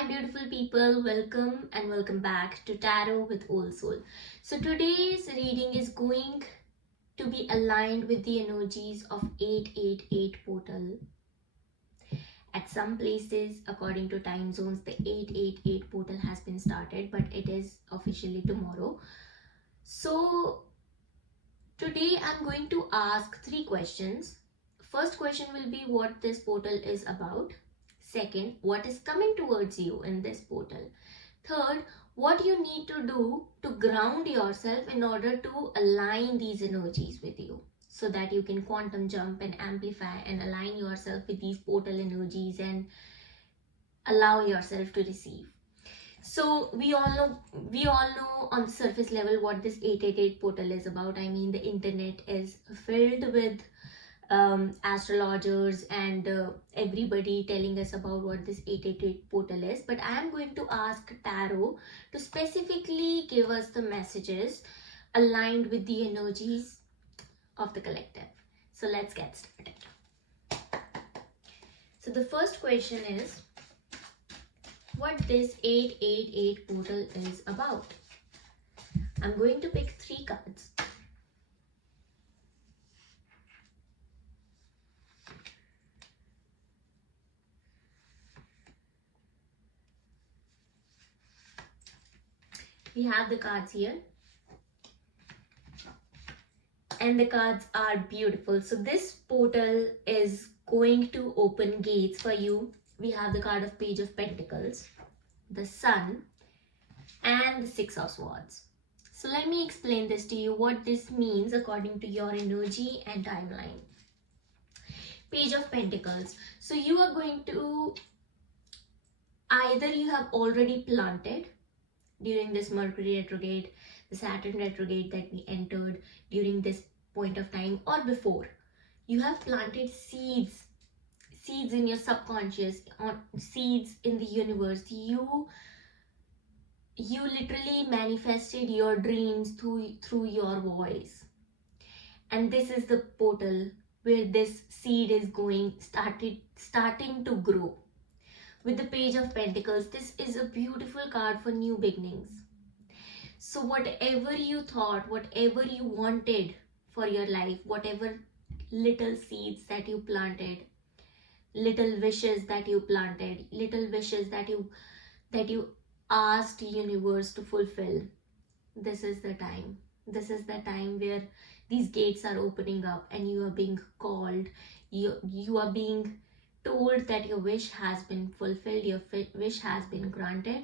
Hi beautiful people, welcome and welcome back to Tarot with Old Soul. So today's reading is going to be aligned with the energies of 888 portal. At some places, according to time zones, the 888 portal has been started, but it is officially tomorrow. So today I'm going to ask 3 questions. First question will be what this portal is about. Second, what is coming towards you in this portal? Third, what you need to do to ground yourself in order to align these energies with you so that you can quantum jump and amplify and align yourself with these portal energies and allow yourself to receive. So we all know on the surface level what this 888 portal is about. I mean, the internet is filled with astrologers and everybody telling us about what this 888 portal is, but I am going to ask tarot to specifically give us the messages aligned with the energies of the collective. So let's get started. So the first question is what this 888 portal is about. I'm going to pick 3 cards. We have the cards here and the cards are beautiful. So this portal is going to open gates for you. We have the card of Page of Pentacles, the Sun and the 6 of Swords. So let me explain this to you, what this means according to your energy and timeline. Page of Pentacles. So you are going to, either you have already planted during this Mercury retrograde, the Saturn retrograde that we entered during this point of time, or before. You have planted seeds in your subconscious, or seeds in the universe. You literally manifested your dreams through your voice. And this is the portal where this seed is starting to grow. With the Page of Pentacles, this is a beautiful card for new beginnings. So whatever you thought, whatever you wanted for your life, whatever little seeds that you planted, little wishes that you planted, little wishes that you asked universe to fulfill, this is the time. This is the time where these gates are opening up and you are being called. You are being told that your wish has been fulfilled, your wish has been granted,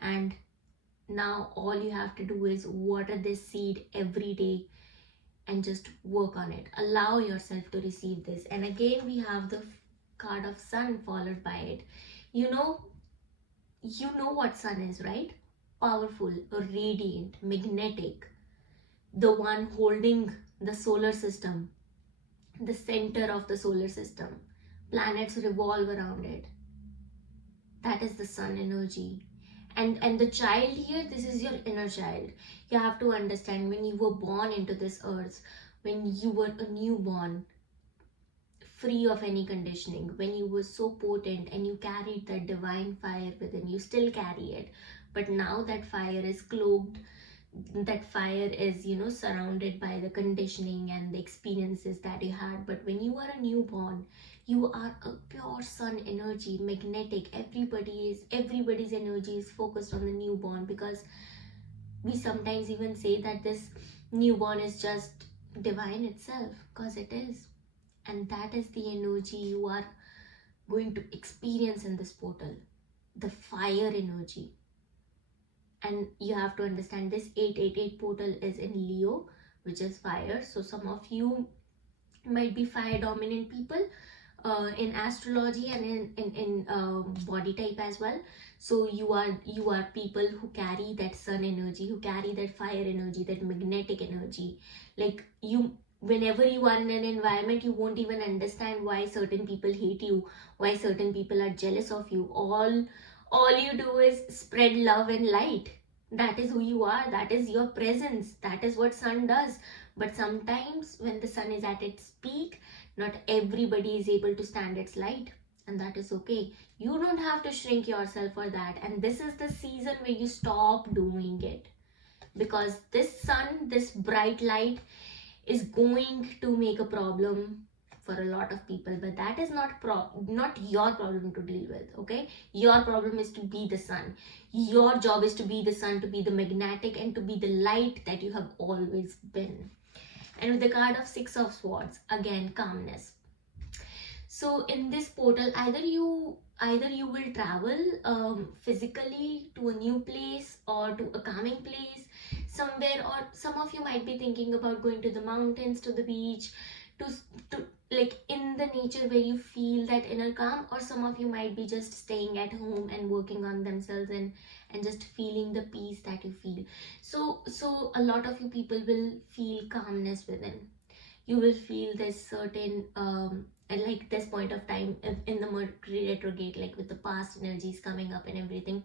and now all you have to do is water this seed every day and just work on it. Allow yourself to receive this. And again we have the card of Sun followed by it. You know what Sun is, right? Powerful, radiant, magnetic, the one holding the solar system, the center of the solar system. Planets revolve around it. That is the Sun energy. And the child here, this is your inner child. You have to understand, when you were born into this earth, when you were a newborn, free of any conditioning, when you were so potent and you carried that divine fire within, you still carry it, but now that fire is cloaked, that fire is, surrounded by the conditioning and the experiences that you had. But when you are a newborn, you are a pure Sun energy, magnetic. Everybody's energy is focused on the newborn, because we sometimes even say that this newborn is just divine itself, because it is. And that is the energy you are going to experience in this portal, the fire energy. And you have to understand, this 888 portal is in Leo, which is fire. So some of you might be fire dominant people in astrology and in body type as well. So you are people who carry that Sun energy, who carry that fire energy, that magnetic energy. Like, whenever you are in an environment, you won't even understand why certain people hate you, why certain people are jealous of you. All you do is spread love and light. That is who you are. That is your presence. That is what Sun does. But sometimes when the Sun is at its peak, not everybody is able to stand its light, and that is okay. You don't have to shrink yourself for that. And this is the season where you stop doing it, because this sun, this bright light, is going to make a problem for a lot of people, but that is not your problem to deal with. Okay, your problem is to be the sun. Your job is to be the sun, to be the magnetic, and to be the light that you have always been. And with the card of Six of Swords, again, calmness. So in this portal, either you will travel physically to a new place, or to a calming place somewhere, or some of you might be thinking about going to the mountains, to the beach, to to like in the nature where you feel that inner calm. Or some of you might be just staying at home and working on themselves, and just feeling the peace that you feel. So a lot of you people will feel calmness within. You will feel this certain and like this point of time in the Mercury retrograde, like with the past energies coming up and everything,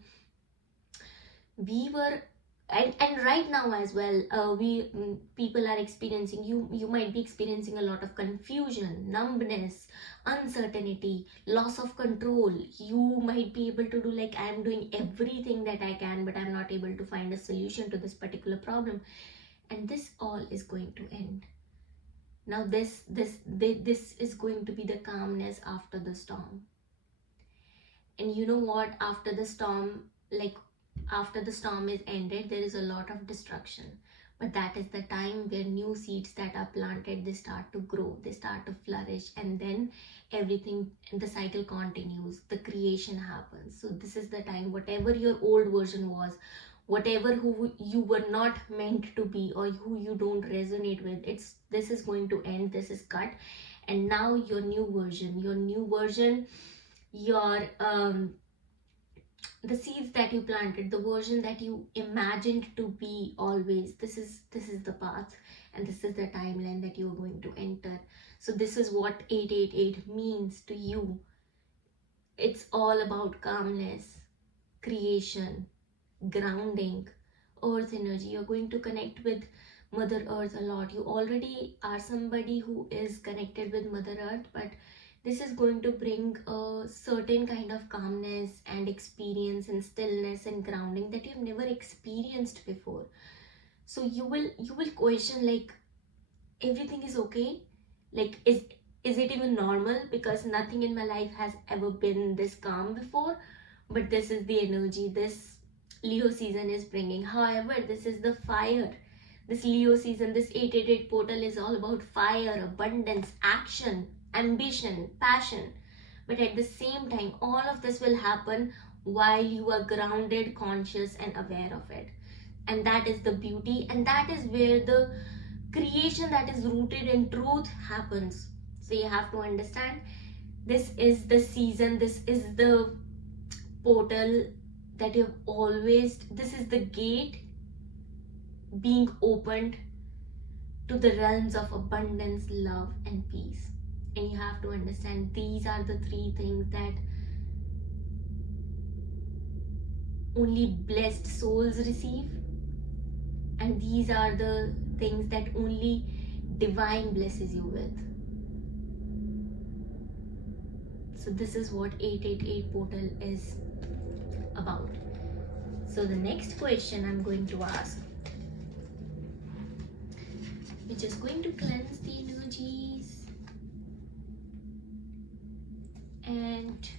we were, and right now as well, people are experiencing, you might be experiencing a lot of confusion, numbness, uncertainty, loss of control. You might be able to do, like, I'm doing everything that I can, but I'm not able to find a solution to this particular problem. And this all is going to end. Now this is going to be the calmness after the storm. And you know what? After the storm, like after the storm is ended, there is a lot of destruction. But that is the time where new seeds that are planted, they start to grow, they start to flourish, and then everything, the cycle continues, the creation happens. So this is the time, whatever your old version was, whatever who you were not meant to be, or who you don't resonate with, this is going to end, this is cut. And now your new version, your the seeds that you planted, the version that you imagined to be always, this is the path, and this is the timeline that you are going to enter. So this is what 888 means to you. It's all about calmness, creation, grounding, earth energy. You're going to connect with Mother Earth a lot. You already are somebody who is connected with Mother Earth, but this is going to bring a certain kind of calmness and experience and stillness and grounding that you've never experienced before. So you will question, like, everything is okay, like, is it even normal, because nothing in my life has ever been this calm before. But this is the energy this Leo season is bringing. However, this is the fire. This Leo season, this 888 portal is all about fire, abundance, action, ambition, passion. But at the same time, all of this will happen while you are grounded, conscious, and aware of it. And that is the beauty, and that is where the creation that is rooted in truth happens. So you have to understand, this is the season, this is the portal that you've always, this is the gate being opened to the realms of abundance, love, and peace. And you have to understand, these are the three things that only blessed souls receive, and these are the things that only divine blesses you with. So this is what 888 portal is about. So the next question I'm going to ask, we're just going to cleanse the energies, and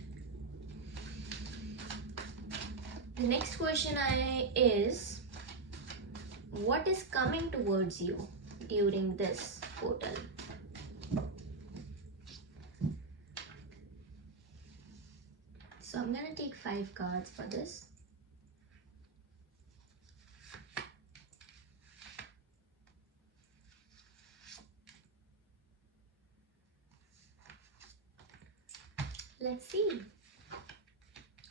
the next question is, what is coming towards you during this portal? So I'm gonna take 5 cards for this. Let's see.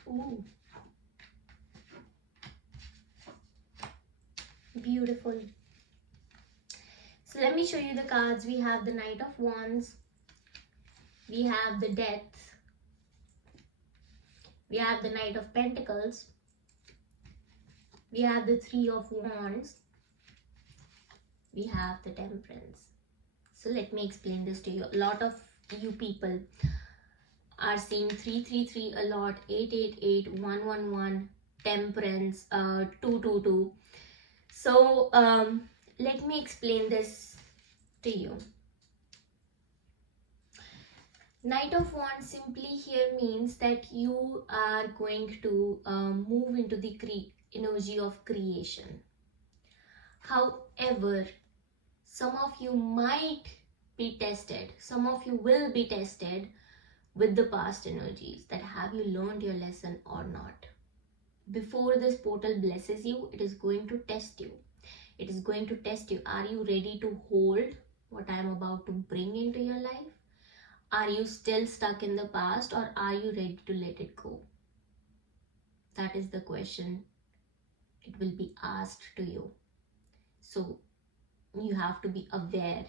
Ooh. Beautiful. So let me show you the cards. We have the Knight of Wands. We have the Death. We have the Knight of Pentacles. We have the Three of Wands. We have the Temperance. So let me explain this to you. A lot of you people are seeing 333 a lot, 888, 111, temperance, 222. So let me explain this to you. Knight of Wands simply here means that you are going to move into the energy of creation. However, some of you might be tested, some of you will be tested with the past energies, that have you learned your lesson or not. Before this portal blesses you, it is going to test you. It is going to test you. Are you ready to hold what I am about to bring into your life? Are you still stuck in the past, or are you ready to let it go? That is the question. It will be asked to you. So you have to be aware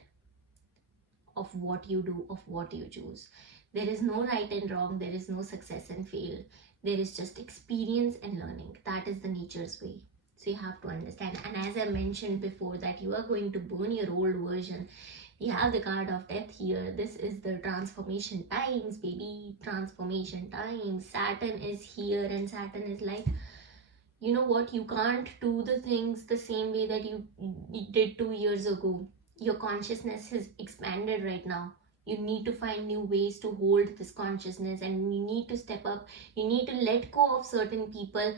of what you do, of what you choose. There is no right and wrong. There is no success and fail. There is just experience and learning. That is the nature's way. So you have to understand. And as I mentioned before, that you are going to burn your old version. You have the card of death here. This is the transformation times, baby. Transformation times. Saturn is here, and Saturn is like, you know what? You can't do the things the same way that you did 2 years ago. Your consciousness has expanded right now. You need to find new ways to hold this consciousness, and you need to step up. You need to let go of certain people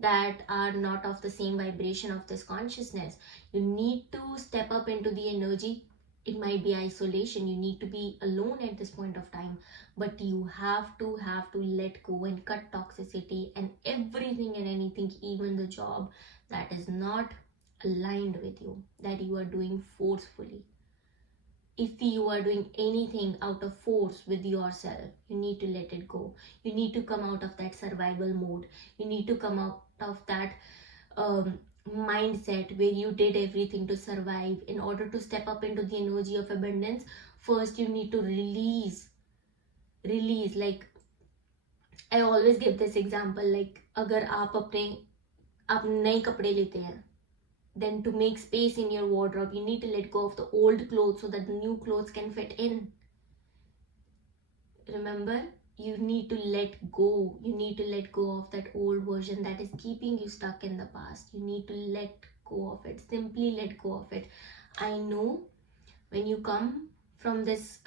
that are not of the same vibration of this consciousness. You need to step up into the energy. It might be isolation. You need to be alone at this point of time, but you have to let go and cut toxicity and everything and anything, even the job that is not aligned with you, that you are doing forcefully. If you are doing anything out of force with yourself, you need to let it go. You need to come out of that survival mode. You need to come out of that mindset where you did everything to survive. In order to step up into the energy of abundance, first you need to release. Like, I always give this example, like, अगर आप नए कपड़े लेते हैं, then to make space in your wardrobe, you need to let go of the old clothes so that the new clothes can fit in. Remember, you need to let go. You need to let go of that old version that is keeping you stuck in the past. You need to let go of it. Simply let go of it. I know when you come from this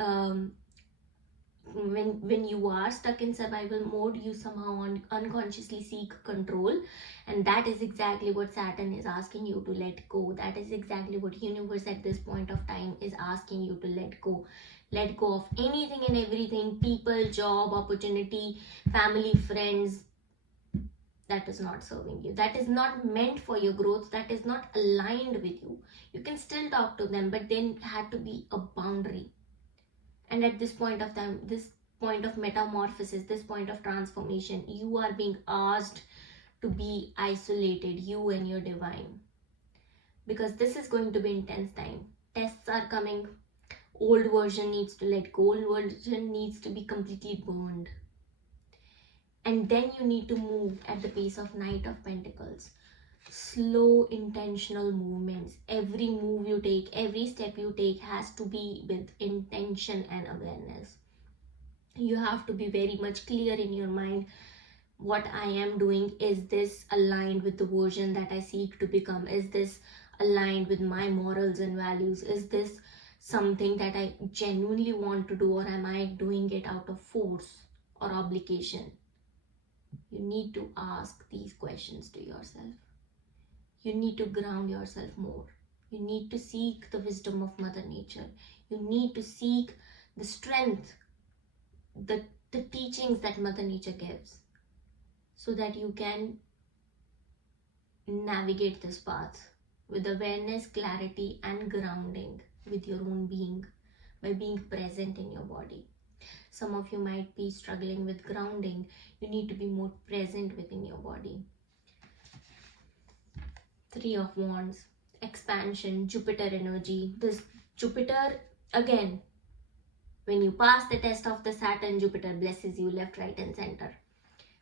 when you are stuck in survival mode, you somehow unconsciously seek control, and that is exactly what Saturn is asking you to let go. That is exactly what universe at this point of time is asking you to let go. Let go of anything and everything, people, job, opportunity, family, friends, that is not serving you, that is not meant for your growth, that is not aligned with you. You can still talk to them, but then had to be a boundary. And at this point of time, this point of metamorphosis, this point of transformation, you are being asked to be isolated, you and your divine, because this is going to be intense time. Tests are coming. Old version needs to let go. Old version needs to be completely burned. And then you need to move at the pace of Knight of Pentacles. Slow, intentional movements. Every move you take, every step you take has to be with intention and awareness. You have to be very much clear in your mind. What I am doing, is this aligned with the version that I seek to become? Is this aligned with my morals and values? Is this something that I genuinely want to do, or am I doing it out of force or obligation? You need to ask these questions to yourself. You need to ground yourself more. You need to seek the wisdom of Mother Nature. You need to seek the strength, the teachings that Mother Nature gives, so that you can navigate this path with awareness, clarity, and grounding with your own being, by being present in your body. Some of you might be struggling with grounding. You need to be more present within your body. Three of Wands, expansion, Jupiter energy. This Jupiter, again, when you pass the test of the Saturn, Jupiter blesses you left, right, and center.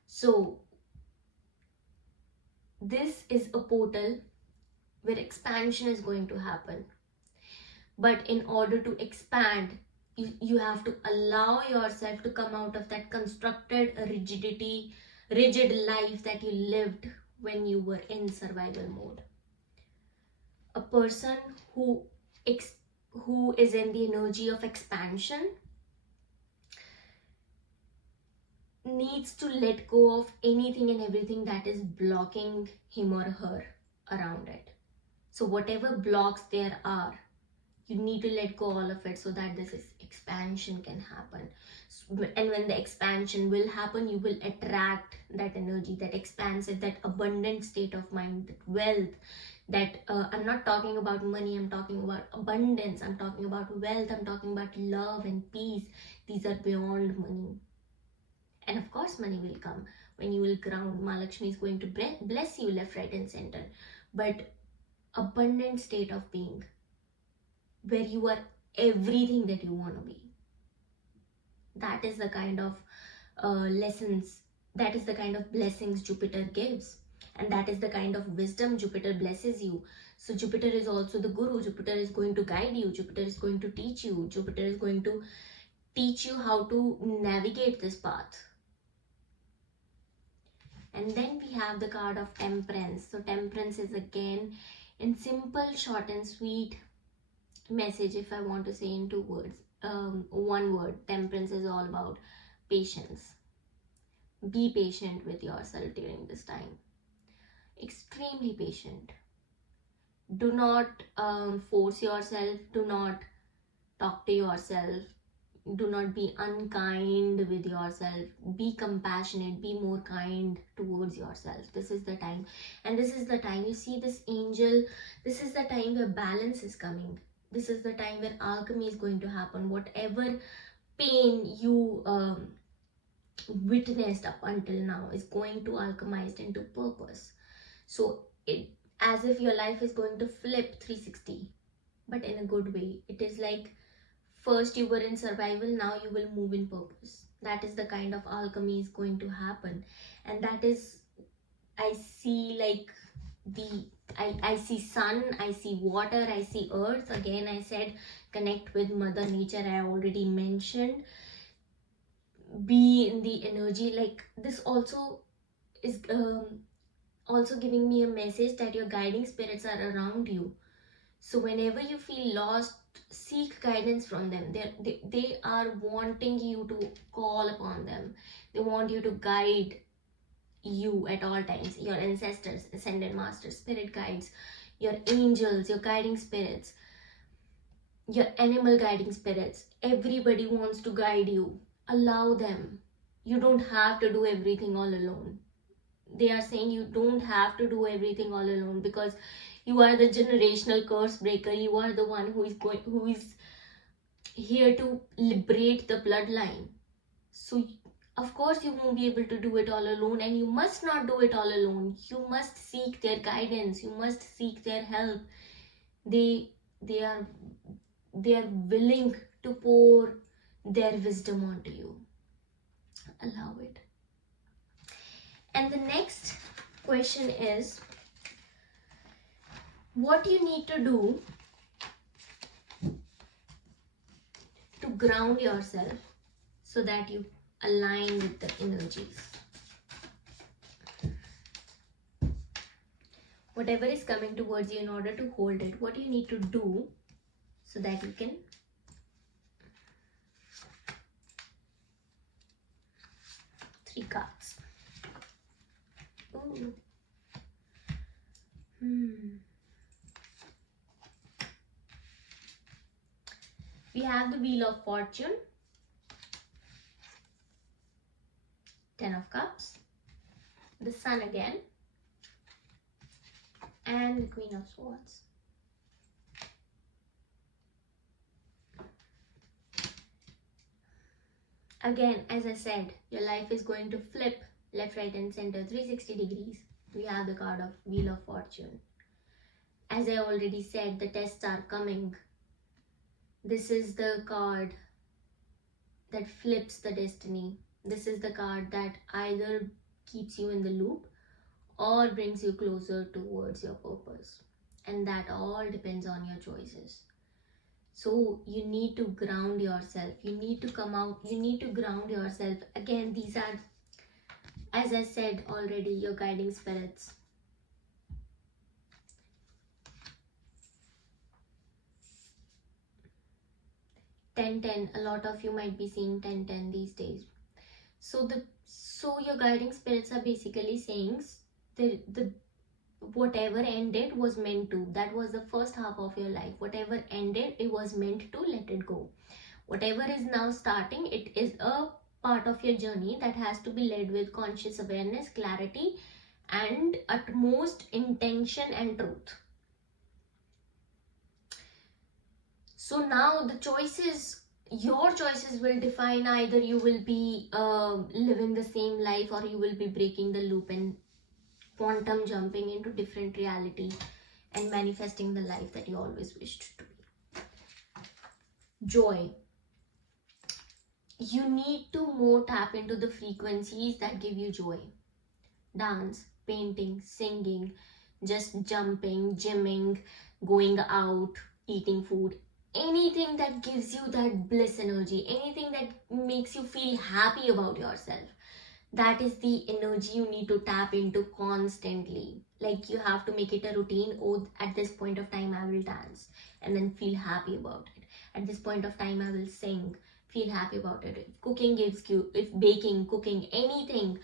So this is a portal where expansion is going to happen. But in order to expand, You have to allow yourself to come out of that constructed rigid life that you lived when you were in survival mode. A person who is in the energy of expansion needs to let go of anything and everything that is blocking him or her around it. So whatever blocks there are, you need to let go all of it so that this expansion can happen. And when the expansion will happen, you will attract that energy, that expansive, that abundant state of mind, that wealth, that I'm not talking about money, I'm talking about abundance, I'm talking about wealth, I'm talking about love and peace. These are beyond money. And of course money will come when you will ground. Mahalakshmi is going to bless you left, right and center. But abundant state of being where you are everything that you want to be, that is the kind of lessons, that is the kind of blessings Jupiter gives, and that is the kind of wisdom Jupiter blesses you. So Jupiter is also the guru. Jupiter is going to guide you. Jupiter is going to teach you. Jupiter is going to teach you how to navigate this path. And then we have the card of Temperance. So Temperance is again in simple, short and sweet message. If I want to say in 2 words, one word, Temperance is all about patience. Be patient with yourself during this time. Extremely patient. Do not force yourself. Do not talk to yourself. Do not be unkind with yourself. Be compassionate. Be more kind towards yourself. This is the time. And this is the time, you see this angel, this is the time where balance is coming. This is the time where alchemy is going to happen. Whatever pain you witnessed up until now is going to alchemize into purpose. So it, as if your life is going to flip 360, but in a good way. It is like first you were in survival, now you will move in purpose. That is the kind of alchemy is going to happen. And that is, I see like I see sun, I see water, I see earth. Again, I said connect with Mother Nature. I already mentioned. Be in the energy. Like this also is also giving me a message that your guiding spirits are around you. So whenever you feel lost, seek guidance from them. They are wanting you to call upon them. They want you to guide you at all times. Your ancestors, ascended masters, spirit guides, your angels, your guiding spirits, your animal guiding spirits. Everybody wants to guide you. Allow them. You don't have to do everything all alone. They are saying you don't have to do everything all alone, because you are the generational curse breaker. You are the one who is here to liberate the bloodline. So of course you won't be able to do it all alone, and you must not do it all alone. You must seek their guidance. You must seek their help. They are willing to pour their wisdom onto you. Allow it. And the next question is, what you need to do to ground yourself so that you align with the energies. Whatever is coming towards you, in order to hold it, what you need to do so that you can three cards. Ooh. We have the Wheel of Fortune, 10 of Cups, the Sun again, and the Queen of Swords. Again, as I said, your life is going to flip left, right and center 360 degrees. We have the card of Wheel of Fortune. As I already said, the tests are coming. This is the card that flips the destiny. This is the card that either keeps you in the loop or brings you closer towards your purpose. And that all depends on your choices. So you need to ground yourself. You need to come out. You need to ground yourself. Again, these are, as I said already, your guiding spirits. 10-10. A lot of you might be seeing 10-10 these days. So your guiding spirits are basically saying the whatever ended was meant to. That was the first half of your life. Whatever ended, it was meant to. Let it go. Whatever is now starting, it is a part of your journey that has to be led with conscious awareness, clarity, and utmost intention and truth. So now the choices, your choices will define either you will be living the same life, or you will be breaking the loop and quantum jumping into different reality and manifesting the life that you always wished to be. Joy. You need to more tap into the frequencies that give you joy. Dance, painting, singing, just jumping, gymming, going out, eating food, anything that gives you that bliss energy, anything that makes you feel happy about yourself. That is the energy you need to tap into constantly. Like, you have to make it a routine. Oh, at this point of time I will dance, and then feel happy about it. At this point of time I will sing, feel happy about it. If cooking gives you, if baking, cooking, anything,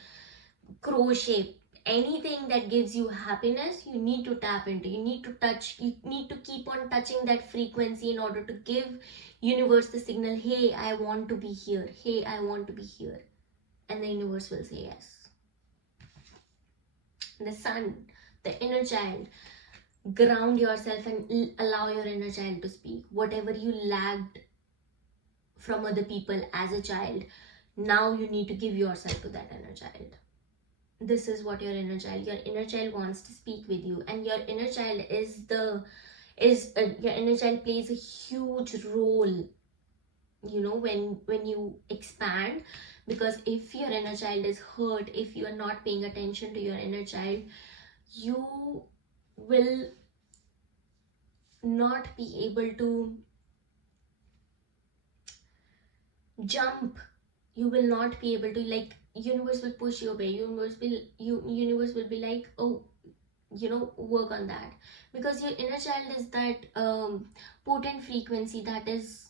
crochet, anything that gives you happiness, you need to tap into. You need to touch, you need to keep on touching that frequency in order to give universe the signal, hey, I want to be here, hey, I want to be here. And the universe will say yes. The sun, the inner child. Ground yourself and allow your inner child to speak. Whatever you lacked from other people as a child, now you need to give yourself to that inner child. This is what your inner child wants to speak with you. And your inner child your inner child plays a huge role, you know, when you expand. Because if your inner child is hurt, if you are not paying attention to your inner child, you will not be able to jump. You will not be able to, like, universe will push you away. Universe will be like, oh, you know, work on that. Because your inner child is that potent frequency that is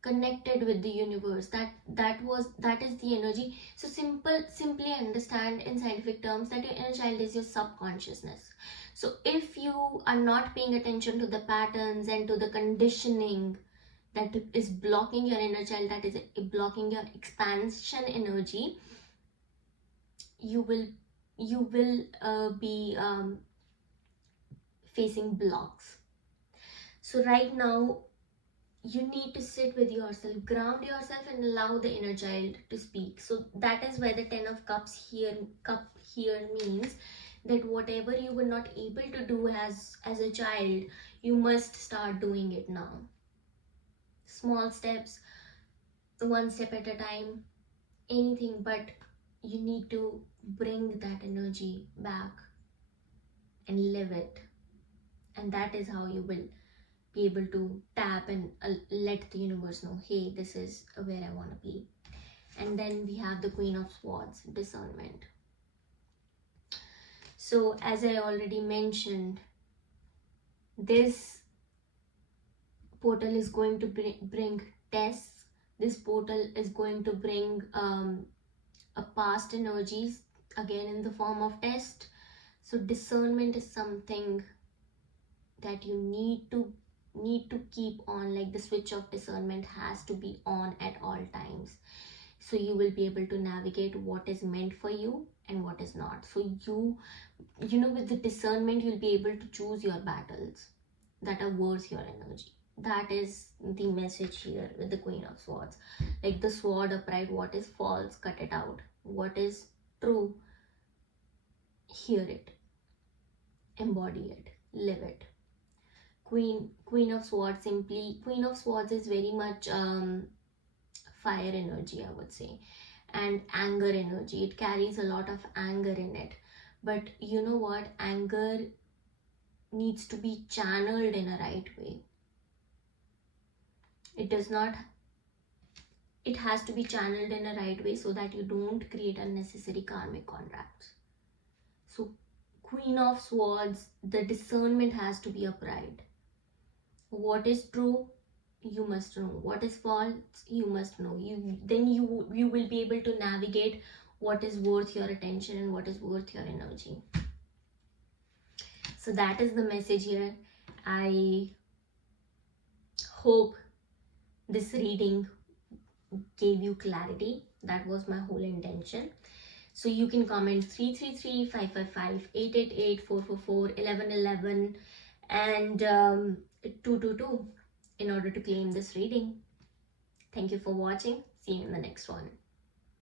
connected with the universe. That is the energy. So simply understand in scientific terms that your inner child is your subconsciousness. So if you are not paying attention to the patterns and to the conditioning that is blocking your inner child, that is blocking your expansion energy, you will be facing blocks. So right now you need to sit with yourself, ground yourself, and allow the inner child to speak. So that is why the 10 of cups here means that whatever you were not able to do as a child, you must start doing it now. Small steps, one step at a time, anything, but you need to bring that energy back and live it. And that is how you will be able to tap and let the universe know, hey, this is where I want to be. And then we have the Queen of Swords, discernment. So as I already mentioned, this portal is going to bring tests. This portal is going to bring a past energies again in the form of test. So discernment is something that you need to keep on. Like, the switch of discernment has to be on at all times, so you will be able to navigate what is meant for you and what is not. So you know, with the discernment, you'll be able to choose your battles that are worth your energy. That is the message here with the Queen of Swords. Like the sword upright, what is false, cut it out. What is true, hear it, embody it, live it. Queen of Swords, simply, Queen of Swords is very much fire energy, I would say, and anger energy. It carries a lot of anger in it. But you know what? Anger needs to be channeled in a right way. It does not, it has to be channeled in a right way so that you don't create unnecessary karmic contracts. So Queen of Swords, the discernment has to be upright. What is true, you must know. What is false, you must know. You will be able to navigate what is worth your attention and what is worth your energy. So that is the message here. I hope this reading gave you clarity. That was my whole intention. So you can comment 333 555 888 444 1111 and 222 in order to claim this reading. Thank you for watching. See you in the next one.